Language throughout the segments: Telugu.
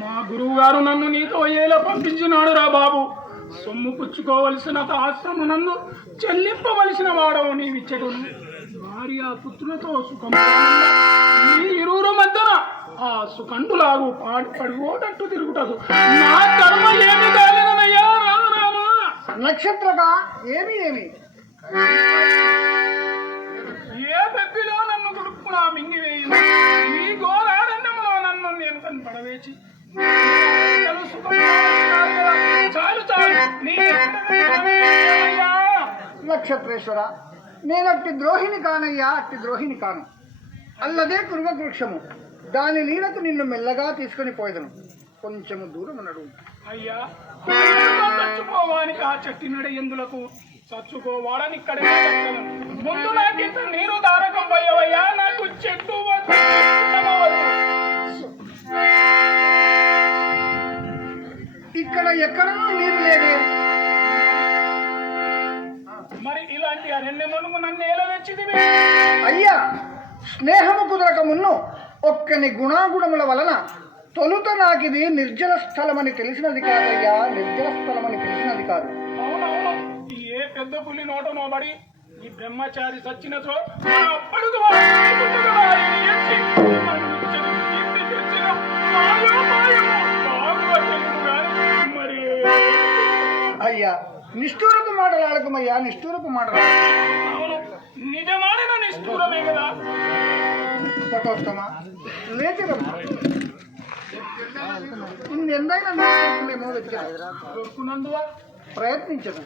మా గురువు గారు నన్ను నీతో ఏలా పంపించినాడు రా బాబు. సొమ్ము పుచ్చుకోవలసిన ఆశ్రమనందు చెల్లింపవలసిన వాడవు నీవిచ్చడు. భార్య పుత్రులతో సుఖం ఈ ఇరువురు మధ్యన ఆ సుఖంటులాగు పడిపోటట్టు తిరుగుటదు. నా కర్మ ఏమి కాలేదనయ్యా రామరామ. నక్షత్రగా ఏమి ఏ పెప్పిలో నన్ను దుడుపునా మింగివేయింది. ఈ ఘోరారణ్యములో నన్ను నేను కనపడవేచి చాలు చాలు. నక్షత్రేశ్వర, నేనట్టి ద్రోహిని కానయ్యా, అట్టి ద్రోహిని కాను. అల్లదే కురువృక్షము, దాని నీడకు నిన్ను మెల్లగా తీసుకుని పోయేదను. కొంచెము దూరం నడు. అయ్యా, చచ్చుకోవానికి ఆ చెట్టు నడ ఎందులకు? చచ్చుకోవాడని ఇక్కడే ముందు నాకింత నీరు దారకం పోయవయ్యా. నాకు చెట్టు ఇక్కడ ఎక్కడనూ నీరు లేదే. మరి ఇలాంటి అరణ్యమును నన్ను ఎలా తెచ్చిదివి? అయ్యా, స్నేహము కుదరక మున్ను ఒక్కని గుణాగుణముల వలన తొలుత నాకిది నిర్జల స్థలమని తెలిసినది కాదయ్యా, నిర్జల స్థలమని తెలిసినది కాదు. అవునవును, ఏ పెద్ద పులి నోట నోబడి ఈ బ్రహ్మచారి సచ్చినతో అప్పటికి మరి అయ్యా, నిష్ఠూరపు మాటలాడకమయ్యా, నిష్ఠూరపు మాటలాడక. అవును, నిజమాడిన నిష్ఠూరమే కదా. పటోత్తమా, లేచిరమ్మా. ఇందెందైనా నేమో దొరుకునందువా ప్రయత్నించదు.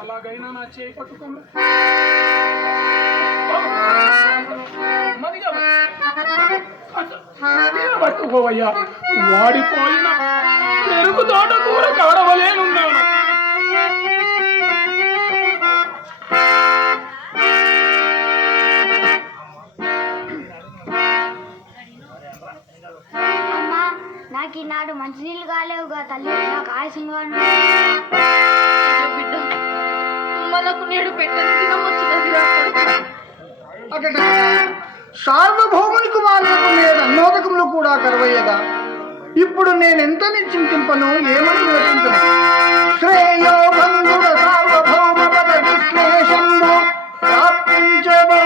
అలాగైనా నా చేయి పట్టుకోండి. పట్టుకోవయ్యా. వాడిపోయిన పెరుగు తోట కూర కాడవలేనున్నాను. నాకు ఈనాడు మంచినీళ్ళు కాలేవుగా తల్లి, నాకు ఆయాసంగా బిడ్డ, మనకు నేడు పెట్టని దినం వచ్చినది. అక్కడ సార్వభౌముని కుమారులకు నేను అన్నోదకములు కూడా కరువయ్యగా ఇప్పుడు నేనెంత చింతింపను, ఏమని వర్తించను? శ్రేయో బంధుడ సార్వభౌమ పద విశ్లేషము ప్రాప్తించబో.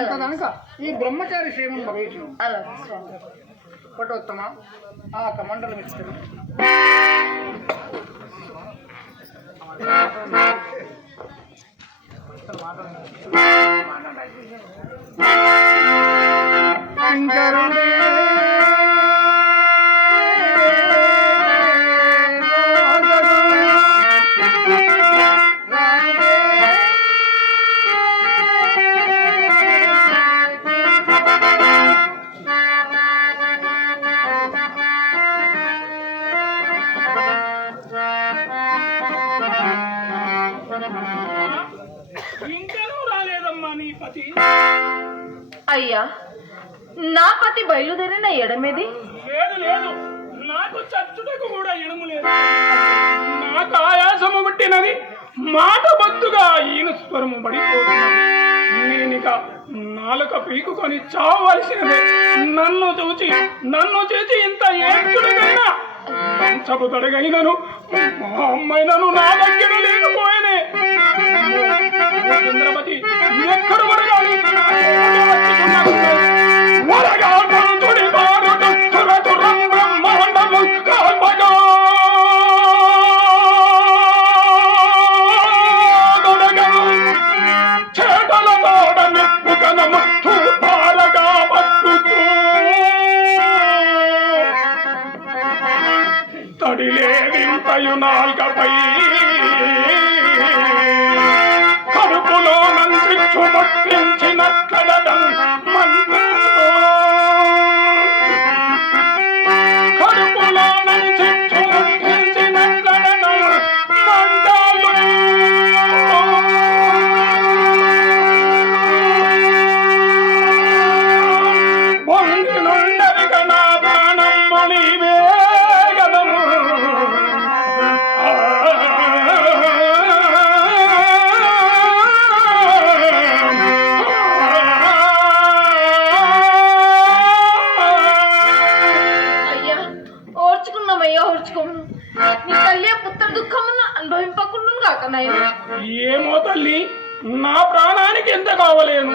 అంతదనక ఈ బ్రహ్మచారి క్షేమం భవేషు అలా స్వామి. పటోత్తమ ఆ కమండలం ఇస్తారు. ఇంకనూ రాలేదమ్మా నీ పతి. అయ్యా, నా పతి బయలుదేరిన ఎడమేది? లేదు లేదు, నాకు చచ్చుటకు కూడా ఎడుము లేదు. నాకు ఆయాసము పుట్టినది, మాట బొత్తుగా ఈయన స్వరము పడిపోతున్నది. నేనిక నాలుక పీకుకొని చావవలసినది. నన్ను చూచి ఇంత ఏడ్చుడు కన్నా మంచపు తడగైనను మా అమ్మైనను నా దగ్గర లేకపోయినే. చంద్రమతి ఎక్కడ పడగాలి బ్రహ్మాండము కాల్పగా చేటల తోడ నిప్పుగనము తూపారగా పట్టుచూ తడిలేదింతయు నాల్కపై కడుపులో నందించు ముట్టించినట్లడం కడుపులో నందించు ముట్టించినట్లడం మండలు పొంది నుండరిగా నా ప్రాణం మణివే ఏమో తల్లి, నా ప్రాణానికి ఎంత కావలేను.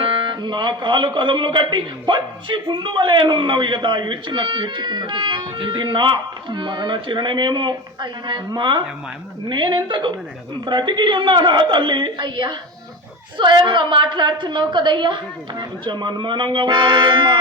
నా కాలు కదములు కట్టి పచ్చి పుండువలేనున్నవి కదా ఈడ్చుకున్నట్టు. ఇది నా మరణ చిరణమేమో. అమ్మా, నేనెంతకు బ్రతికి ఉన్నానా తల్లి? అయ్యా, స్వయంగా మాట్లాడుతున్నావు కదయ్యా. కొంచెం అనుమానంగా ఉన్నది అమ్మా.